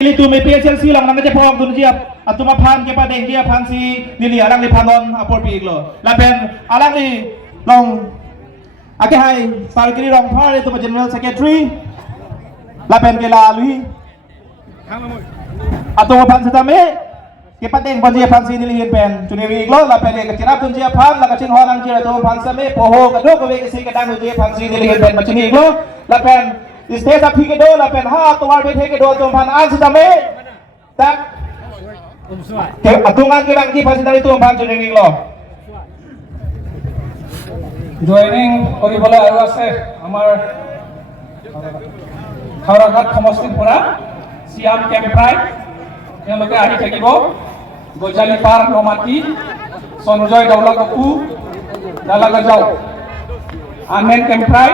Itu APHLC Along nang je phok dun jiap atuma phan ke pa deng dia phan si lili alang ni phanon apor pi lo la pen alang ni long ake hai sarkari rong phar itu general secretary la pen ke la lui atuma phan setame ke pa deng phan dia phan si lili pen tuni wi lo la pen ke tirap dun dia phan la ka chin honang ji atuma phan same poho ka do ko ve ke si ka dang dia phan si lili pen ma chini lo la pen State of Higado la pen ha to war bethe ke do to phan an sitame tak ke atungan ke bang ki phan dari to phan joining lo joining koribole aru ase amar Khauraঘাট সমষ্টিৰ পৰা সিয়াম কেম্প্ৰাই তেওঁলোকে আহি থাকিব গজালি পাৰ নমাটি Sanjay দৌলকপু দালাগাজাও amen Kemprai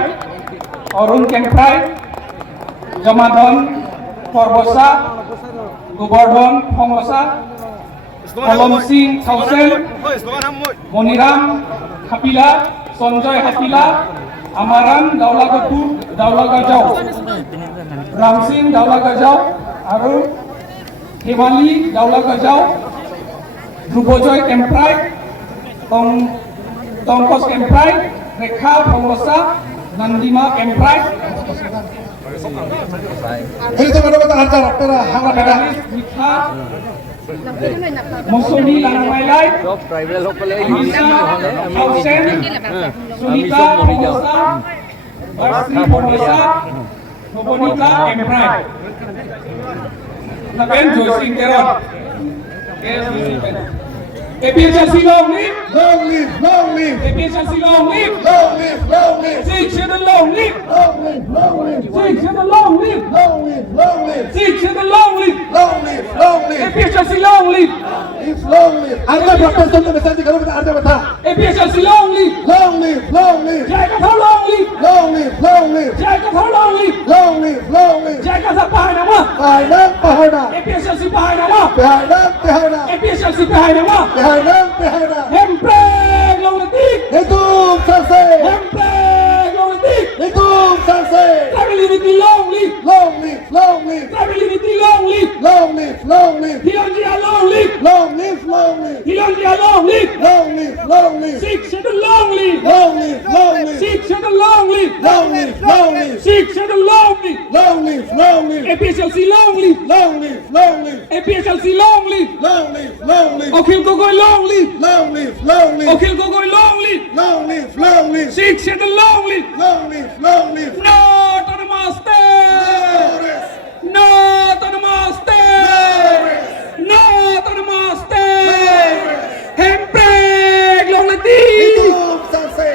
Arun Kemprai জমাধন পৰ্বসা Govardhan ফংগসা কলম সিং থাউসেন মনিৰাম হাপিলা সঞ্জয় হাপিলা আমাৰাম দাউলাগপু দাউলাগাজাও ৰাম সিং দাউলাগাজাও আৰু হেমালি দাউলাগাজাও ধ্ৰুৱজয় কেম্প্ৰাই টংকচ কেম্প্ৰাই ৰেখা ফংগসা Nandima Kemprai ini teman teman acara pera hangat pedalis Mika Musoni Lanang Mailai Misa Hausen Sunita Pongsa Basri Pongsa Bobonika Kemprai Napen Joyce Teron APHLC long live! Long live! Long live! APHLC long live! Long live! Long live! Six and the long live! Long live! Long live! Six and the long live! Long live! Long live! Six and the long live! Long live! Long live! APHLC long live! If long live! Anda berapa tahun besar di kalau kita ada berapa? APHLC long live! Long live! Long live! Jaga kau long live! Long live! Long live! Jaga kau long live! Long live! Long live! Jaga siapa nama? Pahana Pahana! APHLC Pahana! Pahana Pahana! APHLC Pahana! Pehana Hempreg long letik Hitung Sanse Hempreg long letik Hitung Sanse Tribal unity long live Long live Long live Tribal unity long live Long live Long live Hilonjia long live Long live Long live Hilonjia long live Long live Long live Six and long live Long live Long live Six and long live Long live Long live Six and long live Long live Long live APHLC long live Long live Long live APHLC long live Long live Long live Okhil Gogoi long live Long live Long live Okhil Gogoi long live Long live Long live Six and long live Long live Long live No to the master No to the master No to the master Hempreg long leti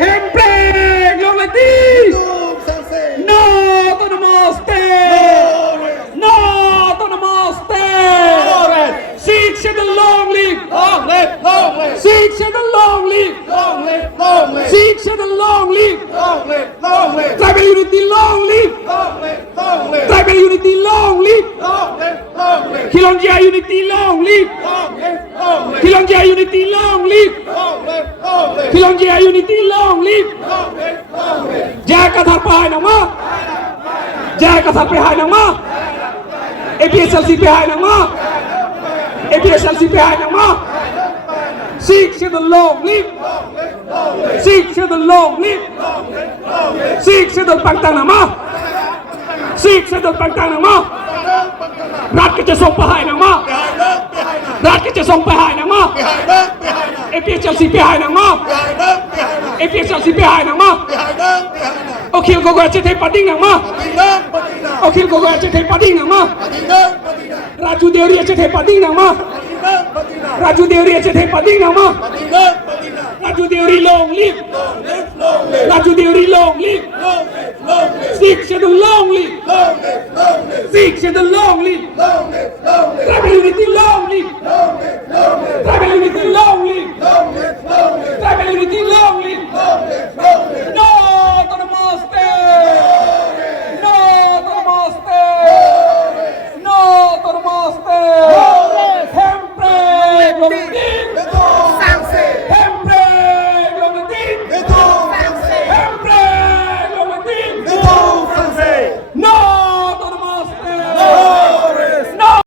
Hempreg long leti No to the master No to the master Six and long live Long live Long live Six and long live Long live Long live Six and long live Long live Long live Tribal unity long live Long live Long live Tribal unity long live Long live Long live Hilonjia unity long live Long live Long live Hilonjia unity long live Long live Long live Hilonjia unity long live Long live Long live Jaga Tharpai nama Jaga Tharpai nama APHLC Pihai nama APHLC Pihai nama Six and the long live Six and the long live Six and the pantang nama Six and the pantang nama Rat ke song Pihai nama Rat ke song Pihai nama APHLC Pihai nama APHLC Pihai nama Okhil Gogoi Chethe Pading nama Okhil Gogoi Chethe Pading nama Raju Deuri Chethe Pading nama Raju Deuri Chethe Pading nama Raju Deuri long live Raju Deuri long live Six and the long live Six and the long live Tribal unity long live Tribal unity long live Tribal unity long live No to the master No to the master No to the master